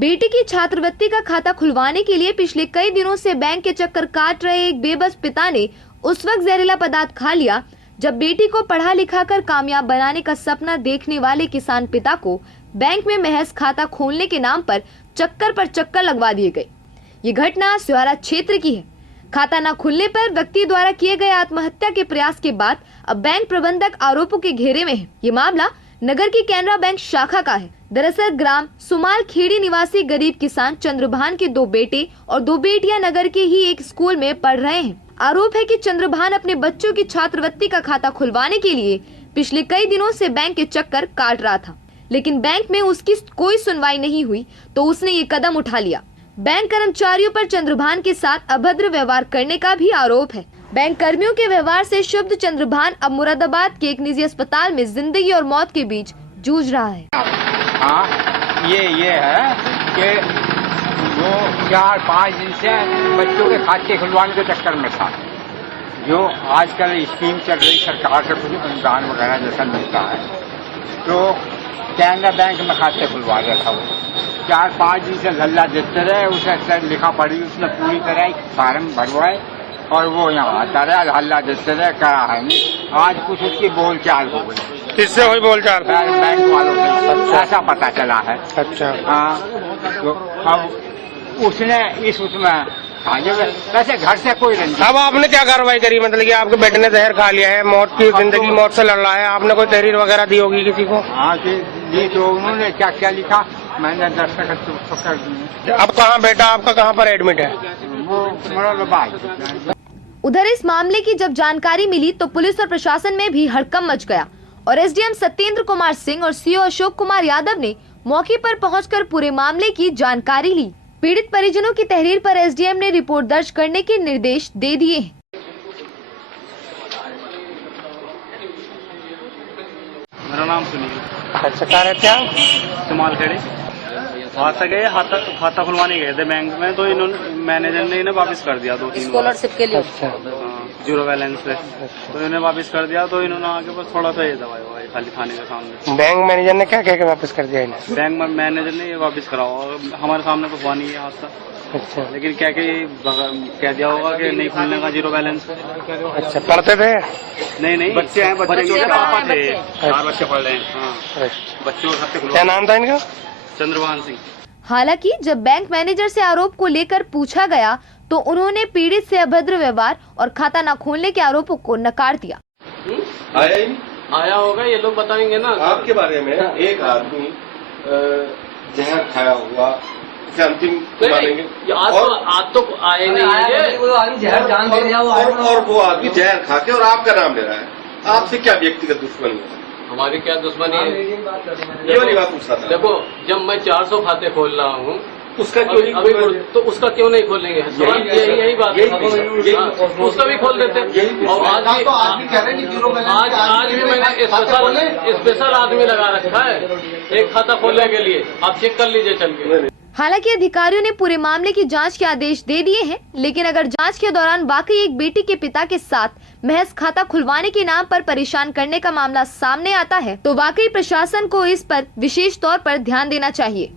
बेटी की छात्रवृत्ति का खाता खुलवाने के लिए पिछले कई दिनों से बैंक के चक्कर काट रहे एक बेबस पिता ने उस वक्त जहरीला पदार्थ खा लिया जब बेटी को पढ़ा लिखा कर कामयाब बनाने का सपना देखने वाले किसान पिता को बैंक में महज खाता खोलने के नाम पर चक्कर लगवा दिए गए। ये घटना स्योरा क्षेत्र की है। खाता न खुलने पर व्यक्ति द्वारा किए गए आत्महत्या के प्रयास के बाद अब बैंक प्रबंधक आरोपों के घेरे में है। ये मामला नगर की कैनरा बैंक शाखा का है। दरअसल ग्राम सुमाल खेड़ी निवासी गरीब किसान चंद्रभान के 2 बेटे और 2 बेटियां नगर के ही एक स्कूल में पढ़ रहे हैं। आरोप है कि चंद्रभान अपने बच्चों की छात्रवृत्ति का खाता खुलवाने के लिए पिछले कई दिनों से बैंक के चक्कर काट रहा था, लेकिन बैंक में उसकी कोई सुनवाई नहीं हुई तो उसने ये कदम उठा लिया। बैंक कर्मचारियों पर चंद्रभान के साथ अभद्र व्यवहार करने का भी आरोप है। बैंक कर्मियों के व्यवहार से क्षुब्ध चंद्रभान अब मुरादाबाद के एक निजी अस्पताल में जिंदगी और मौत के बीच जूझ रहा है। हाँ, ये है कि वो 4-5 दिन से बच्चों के खाते खुलवाने के चक्कर में था। जो आजकल स्कीम चल रही सरकार से कुछ अनुदान वगैरह जैसा मिलता है, तो कैनरा बैंक में खाते खुलवा रहा था। वो 4-5 दिन से लल्ला देते रहे, उसे लिखा पढ़ी उसने पूरी तरह फार्म भरवाए और वो यहाँ आता रहा, हल्ला देते रहे, करा है नहीं। आज कुछ उसकी बोलचाल हो गई। किससे हुई बोलचाल? बैंक वालों से ऐसा पता चला है। अच्छा, हाँ, तो अब उसने उसमें वैसे घर से कोई रंजिश। अब आपने क्या कार्रवाई करी? मतलब कि आपके बेटे ने जहर खा लिया है, मौत की जिंदगी मौत से लड़ रहा है, आपने कोई तहरीर वगैरह दी होगी किसी को? हाँ जी, तो उन्होंने क्या क्या लिखा मैंने दस्तखत कर दिए। अब कहाँ बेटा आपका कहाँ पर एडमिट है? वो मुरादाबाद। उधर इस मामले की जब जानकारी मिली तो पुलिस और प्रशासन में भी हड़कंप मच गया और एसडीएम सत्येंद्र कुमार सिंह और सीओ अशोक कुमार यादव ने मौके पर पहुंचकर पूरे मामले की जानकारी ली। पीड़ित परिजनों की तहरीर पर एसडीएम ने रिपोर्ट दर्ज करने के निर्देश दे दिए हैं। मेरा नाम सुनील। अच्छा, क्या रहते हैं? सुमाल खेड़ी। वहाँ से गए खाता खुलवाने गए थे बैंक में, तो इन्होंने मैनेजर ने इन्हें वापस कर दिया 2-3 स्कॉलरशिप के लिए। अच्छा, जीरो बैलेंस पे। तो इन्हें वापस कर दिया, तो इन्होंने आगे बस थोड़ा सा ये दवाई खाली थाने के सामने। बैंक मैनेजर ने क्या कह के वापस कर दिया इन्हें? बैंक मैनेजर ने ये वापस कराओ और हमारे सामने तो हुआ नहीं है आज तक। अच्छा, लेकिन क्या कह दिया होगा कि नहीं खुलने का जीरो बैलेंस। अच्छा, पढ़ते थे? नहीं, बच्चे हैं, बच्चों के पापा थे। 4 बच्चे पढ़ रहे हैं। हाँ, बच्चों के क्या नाम था इनका? चंद्रभान सिंह। हालांकि जब बैंक मैनेजर से आरोप को लेकर पूछा गया तो उन्होंने पीड़ित से अभद्र व्यवहार और खाता न खोलने के आरोपों को नकार दिया। आया होगा, ये लोग बताएंगे ना। आपके बारे में एक आदमी जहर खाया हुआ इसे अंतिम मानेंगे आज तो आए नहीं, वो आदमी जहर जान दे दिया और वो आदमी जहर खा के और आपका नाम ले रहा है। आपसे क्या व्यक्तिगत दुश्मनी है? हमारी क्या दुश्मनी है? ये वाली बात पूछा था। देखो, जब मैं 400 खाते खोल रहा हूँ उसका क्यों नहीं तो उसका क्यों नहीं खोलेंगे? यही बात है। उसका भी खोल देते। और आज भी मैंने स्पेशल आदमी लगा रखा है एक खाता खोलने के लिए। आप चेक कर लीजिए चल के। हालांकि अधिकारियों ने पूरे मामले की जांच के आदेश दे दिए हैं, लेकिन अगर जांच के दौरान वाकई एक बेटी के पिता के साथ महज खाता खुलवाने के नाम पर परेशान करने का मामला सामने आता है तो वाकई प्रशासन को इस पर विशेष तौर पर ध्यान देना चाहिए।